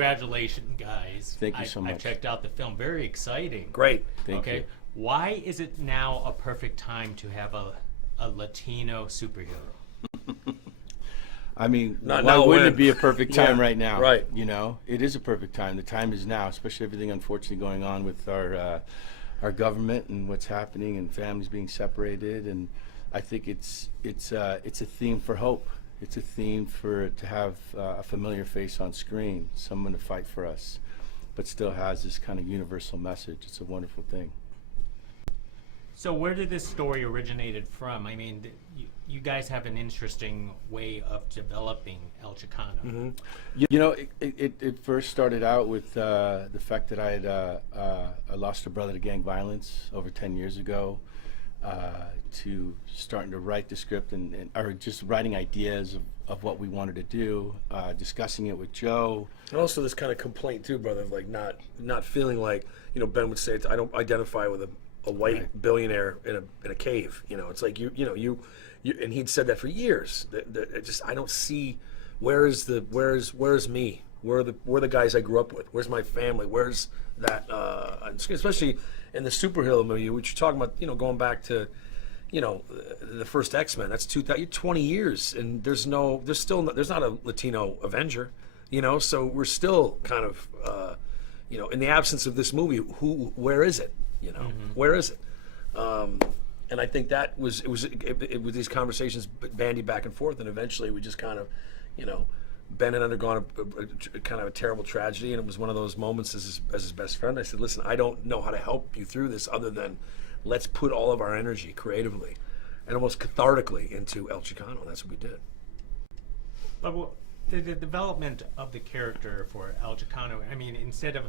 congratulations, guys. Thank you so much. I checked out the film. Very exciting. Great. Thank you. Why is it now a perfect time to have a Latino superhero? I mean, Not why now, wouldn't when? it be a perfect time Yeah, right now? right. You know, it is a perfect time. The time is now, especially everything unfortunately going on with our government and what's happening and families being separated. And I think it's a theme for hope. It's a theme to have a familiar face on screen, someone to fight for us, but still has this kind of universal message. It's a wonderful thing. So where did this story originated from? I mean, you guys have an interesting way of developing El Chicano. Mm-hmm. You know, it first started out with the fact that I lost a brother to gang violence over 10 years ago, to starting to write the script or just writing ideas of what we wanted to do, discussing it with Joe. And also this kind of complaint too, brother, of like not feeling like, you know, Ben would say, I don't identify with a white billionaire in a cave. You know, it's like you and he'd said that for years. I don't see where's me? Where are the guys I grew up with? Where's my family? Where's that? Especially in the superhero movie, which you're talking about, you know, going back to, you know, the first X-Men. That's 20 years, and there's not a Latino Avenger, you know. So we're still kind of, you know, in the absence of this movie, where is it? You know, where is it? And I think that it was these conversations bandied back and forth, and eventually we just kind of, you know, Ben had undergone a kind of a terrible tragedy, and it was one of those moments as his best friend. I said, listen, I don't know how to help you through this other than let's put all of our energy creatively and almost cathartically into El Chicano. And that's what we did. But the development of the character for El Chicano, I mean, instead of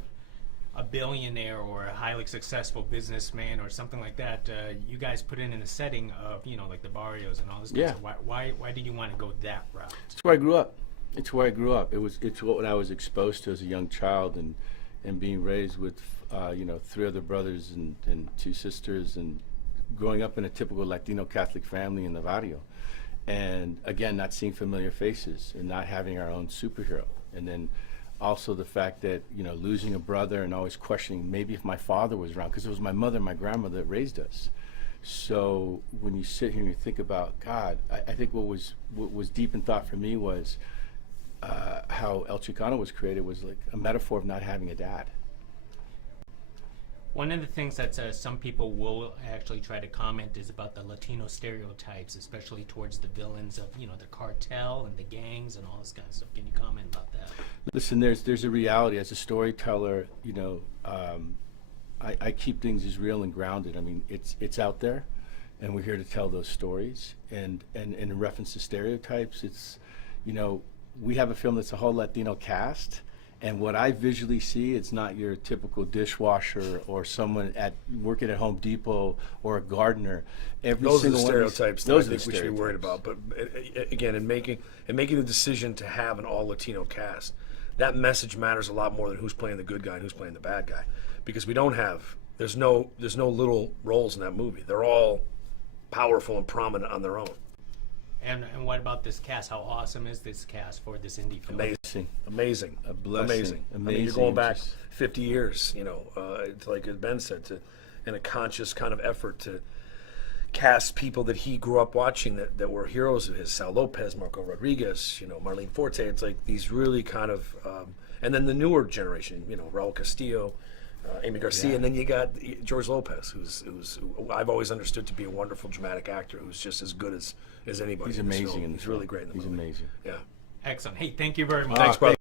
a billionaire or a highly successful businessman or something like that, you guys put it in a setting of, you know, like the barrios and all this stuff. So why did you want to go that route? It's where I grew up. It's where I grew up. It's what I was exposed to as a young child, and being raised with, you know, 3 other brothers and 2 sisters, and growing up in a typical Latino Catholic family in the barrio. And again, not seeing familiar faces and not having our own superhero. And then also the fact that, you know, losing a brother and always questioning maybe if my father was around, because it was my mother and my grandmother that raised us. So when you sit here and you think about God, I think what was deep in thought for me was how El Chicano was created was like a metaphor of not having a dad. One of the things that some people will actually try to comment is about the Latino stereotypes, especially towards the villains of, you know, the cartel and the gangs and all this kind of stuff. Can you comment about that? Listen, there's a reality. As a storyteller, you know, I keep things as real and grounded. I mean, it's out there, and we're here to tell those stories. And in reference to stereotypes, it's, you know, we have a film that's a whole Latino cast, and what I visually see, it's not your typical dishwasher or someone working at Home Depot or a gardener. Those are the stereotypes that I think we should be worried about. But again, in making the decision to have an all Latino cast, that message matters a lot more than who's playing the good guy and who's playing the bad guy, because there's no little roles in that movie. They're all powerful and prominent on their own. And what about this cast? How awesome is this cast for this indie film? Amazing. A blessing. I mean, you're going back 50 years, you know, it's like as Ben said, in a conscious kind of effort to cast people that he grew up watching that were heroes of his. Sal Lopez, Marco Rodriguez, you know, Marlene Forte. It's like these really kind of, and then the newer generation, you know, Raul Castillo, Amy Garcia, and then you got George Lopez, who I've always understood to be a wonderful dramatic actor who's just as good as anybody. He's amazing. He's really great in the movie. He's amazing. Yeah. Excellent. Hey, thank you very much. Thanks, brother.